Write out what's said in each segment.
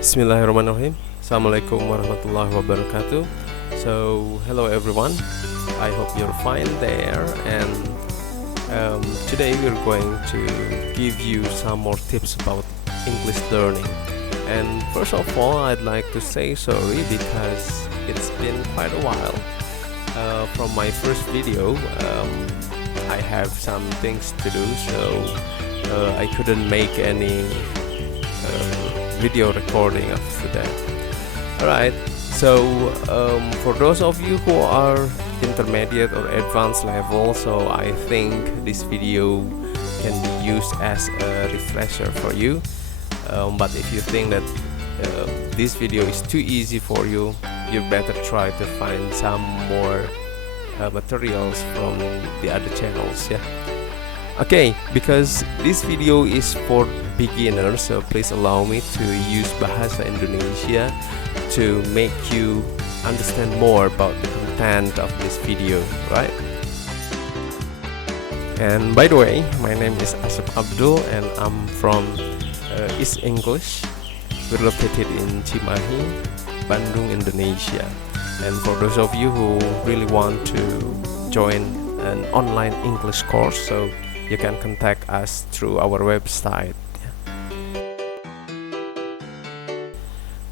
Bismillahirrahmanirrahim. Assalamualaikum warahmatullahi wabarakatuh. So, hello everyone. I hope you're fine there. And today we're going to give you some more tips about English learning. And first of all, I'd like to say sorry because it's been quite a while from my first video. I have some things to do, so I couldn't make any video recording of today. Alright, so for those of you who are intermediate or advanced level, so I think this video can be used as a refresher for you. But if you think that this video is too easy for you, you better try to find some more materials from the other channels, yeah. Okay, because this video is for beginners, so please allow me to use Bahasa Indonesia to make you understand more about the content of this video, right? And by the way, my name is Asep Abdul and I'm from East English. We're located in Cimahi, Bandung, Indonesia. And for those of you who really want to join an online English course, so you can contact us through our website.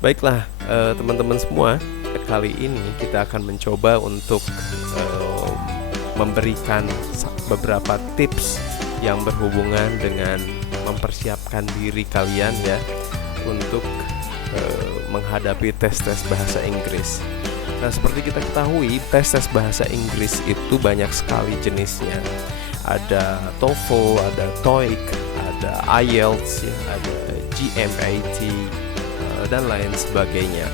Baiklah, teman-teman semua, kali ini kita akan mencoba untuk memberikan beberapa tips yang berhubungan dengan mempersiapkan diri kalian ya untuk menghadapi tes-tes bahasa Inggris. Nah, seperti kita ketahui, tes-tes bahasa Inggris itu banyak sekali jenisnya. Ada TOEFL, ada TOEIC, ada IELTS, ya, ada GMAT, dan lain sebagainya.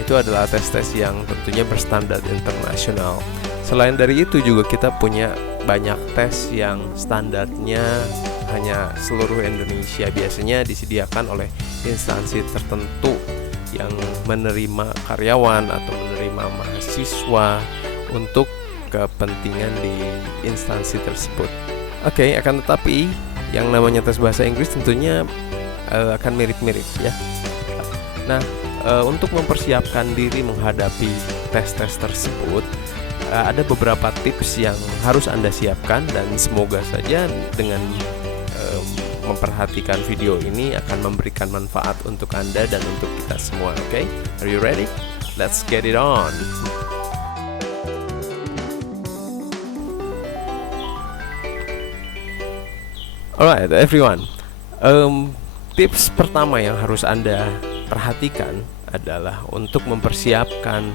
Itu adalah tes-tes yang tentunya berstandar internasional. Selain dari itu juga kita punya banyak tes yang standarnya hanya seluruh Indonesia. Biasanya disediakan oleh instansi tertentu yang menerima karyawan atau menerima mahasiswa untuk kepentingan di instansi tersebut. Oke, akan tetapi yang namanya tes bahasa Inggris tentunya akan mirip-mirip ya. Nah, untuk mempersiapkan diri menghadapi tes-tes tersebut, ada beberapa tips yang harus Anda siapkan dan semoga saja dengan memperhatikan video ini akan memberikan manfaat untuk Anda dan untuk kita semua. Oke? Are you ready? Let's get it on. Alright everyone, tips pertama yang harus Anda perhatikan adalah untuk mempersiapkan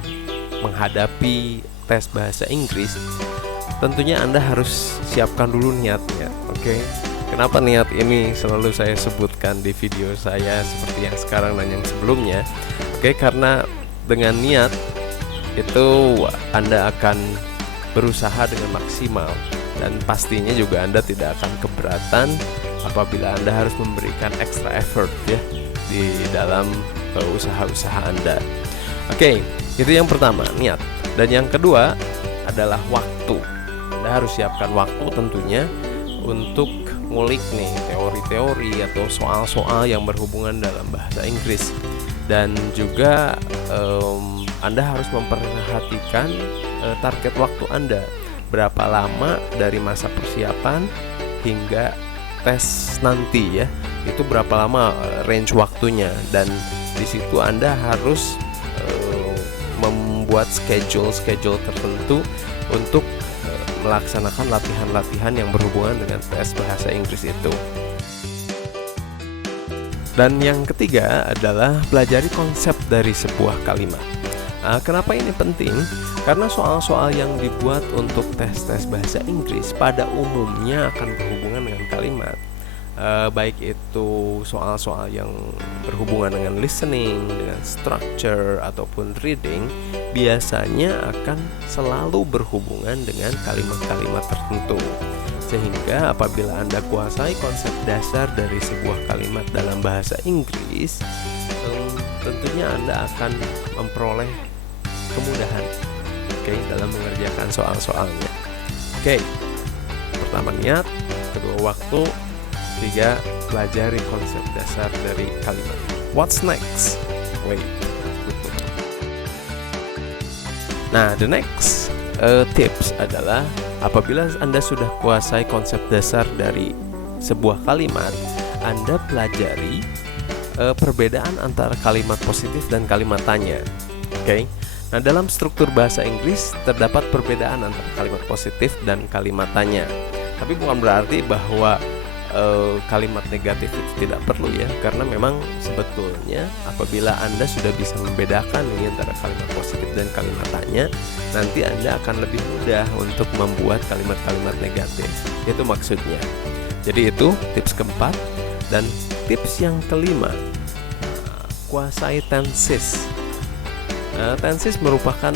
menghadapi tes bahasa Inggris. Tentunya Anda harus siapkan dulu niatnya, oke? Kenapa niat ini selalu saya sebutkan di video saya seperti yang sekarang dan yang sebelumnya? Oke, karena dengan niat itu Anda akan berusaha dengan maksimal. Dan pastinya juga Anda tidak akan keberatan apabila Anda harus memberikan extra effort ya di dalam usaha-usaha Anda. Oke, itu yang pertama, niat. Dan yang kedua adalah waktu. Anda harus siapkan waktu tentunya untuk ngulik nih teori-teori atau soal-soal yang berhubungan dalam bahasa Inggris. Dan juga Anda harus memperhatikan target waktu Anda. Berapa lama dari masa persiapan hingga tes nanti ya, itu berapa lama range waktunya, dan di situ Anda harus membuat schedule tertentu untuk melaksanakan latihan-latihan yang berhubungan dengan tes bahasa Inggris itu. Dan yang ketiga adalah pelajari konsep dari sebuah kalimat. Kenapa ini penting? Karena soal-soal yang dibuat untuk tes-tes bahasa Inggris pada umumnya akan berhubungan dengan kalimat. Baik itu soal-soal yang berhubungan dengan listening, dengan structure, ataupun reading, biasanya akan selalu berhubungan dengan kalimat-kalimat tertentu. Sehingga apabila Anda kuasai konsep dasar dari sebuah kalimat dalam bahasa Inggris, tentunya Anda akan memperoleh kemudahan dalam mengerjakan soal-soalnya. Pertama niat, kedua waktu, ketiga pelajari konsep dasar dari kalimat. What's next? Wait. Nah, the next tips adalah apabila Anda sudah kuasai konsep dasar dari sebuah kalimat, Anda pelajari perbedaan antara kalimat positif dan kalimat tanya. Oke. Nah, dalam struktur bahasa Inggris terdapat perbedaan antara kalimat positif dan kalimat tanya. Tapi bukan berarti bahwa kalimat negatif itu tidak perlu ya, karena memang sebetulnya apabila Anda sudah bisa membedakan ini antara kalimat positif dan kalimat tanya, nanti Anda akan lebih mudah untuk membuat kalimat-kalimat negatif. Itu maksudnya. Jadi itu tips keempat. Dan tips yang kelima, kuasai tenses. Tenses merupakan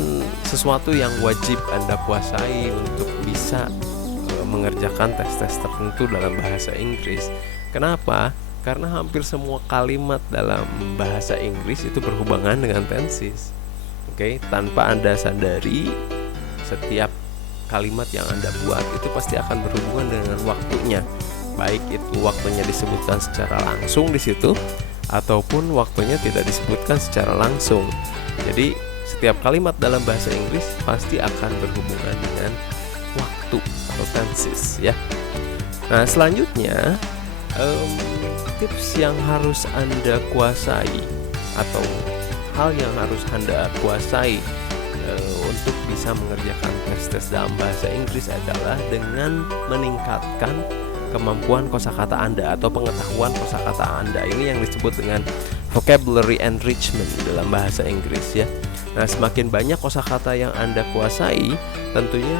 sesuatu yang wajib Anda kuasai untuk bisa mengerjakan tes-tes tertentu dalam bahasa Inggris. Kenapa? Karena hampir semua kalimat dalam bahasa Inggris itu berhubungan dengan tenses. Oke, tanpa Anda sadari, setiap kalimat yang Anda buat itu pasti akan berhubungan dengan waktunya. Baik itu waktunya disebutkan secara langsung di situ ataupun waktunya tidak disebutkan secara langsung. Jadi, setiap kalimat dalam bahasa Inggris pasti akan berhubungan dengan waktu atau tenses ya. Nah, selanjutnya tips yang harus Anda kuasai atau hal yang harus Anda kuasai untuk bisa mengerjakan tes-tes dalam bahasa Inggris adalah dengan meningkatkan kemampuan kosakata Anda atau pengetahuan kosakata Anda. Ini yang disebut dengan vocabulary enrichment dalam bahasa Inggris ya. Nah, semakin banyak kosakata yang Anda kuasai, tentunya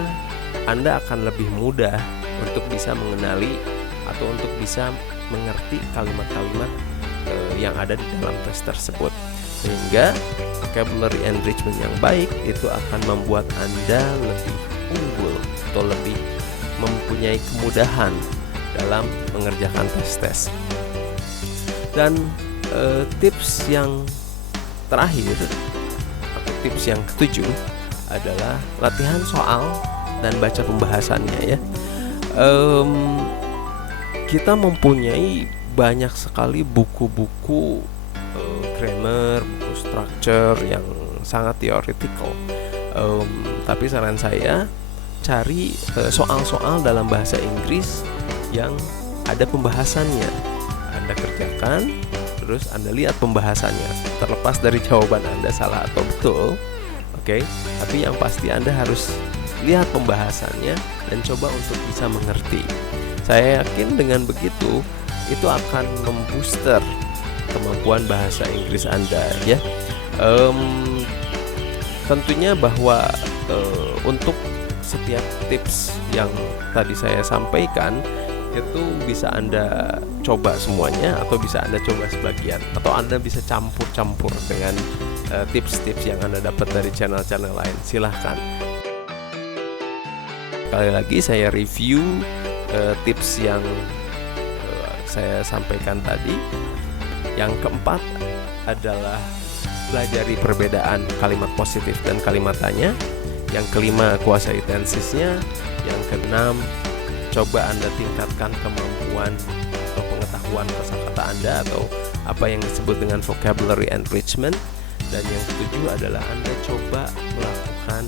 Anda akan lebih mudah untuk bisa mengenali atau untuk bisa mengerti kalimat-kalimat yang ada di dalam tes tersebut. Sehingga vocabulary enrichment yang baik itu akan membuat Anda lebih unggul atau lebih mempunyai kemudahan dalam mengerjakan tes-tes. Dan tips yang terakhir atau tips yang ketujuh adalah latihan soal dan baca pembahasannya ya. Kita mempunyai banyak sekali buku-buku grammar, buku structure yang sangat theoretical. Tapi saran saya cari soal-soal dalam bahasa Inggris yang ada pembahasannya. Anda kerjakan, terus Anda lihat pembahasannya. Terlepas dari jawaban Anda salah atau betul, oke. Tapi yang pasti Anda harus lihat pembahasannya dan coba untuk bisa mengerti. Saya yakin dengan begitu itu akan membooster kemampuan bahasa Inggris Anda ya. Tentunya bahwa untuk setiap tips yang tadi saya sampaikan itu bisa Anda coba semuanya atau bisa Anda coba sebagian atau Anda bisa campur-campur dengan tips-tips yang Anda dapat dari channel-channel lain. Silahkan. Sekali lagi saya review tips yang saya sampaikan tadi. Yang keempat adalah pelajari perbedaan kalimat positif dan kalimat tanya. Yang kelima, kuasai tensesnya. Yang keenam, coba Anda tingkatkan kemampuan atau pengetahuan kosakata Anda atau apa yang disebut dengan vocabulary enrichment. Dan yang ketujuh adalah Anda coba melakukan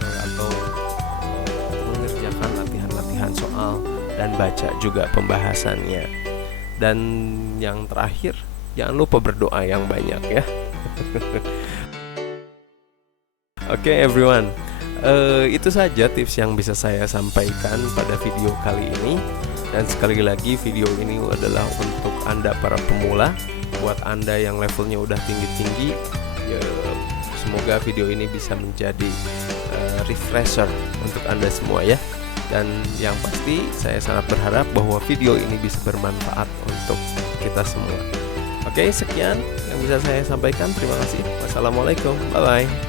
atau mengerjakan latihan-latihan soal dan baca juga pembahasannya. Dan yang terakhir, jangan lupa berdoa yang banyak ya. Oke, everyone, itu saja tips yang bisa saya sampaikan pada video kali ini. Dan sekali lagi video ini adalah untuk Anda para pemula. Buat Anda yang levelnya udah tinggi-tinggi, ya, semoga video ini bisa menjadi refresher untuk Anda semua ya. Dan yang pasti saya sangat berharap bahwa video ini bisa bermanfaat untuk kita semua. Oke, sekian yang bisa saya sampaikan. Terima kasih. Wassalamualaikum. Bye-bye.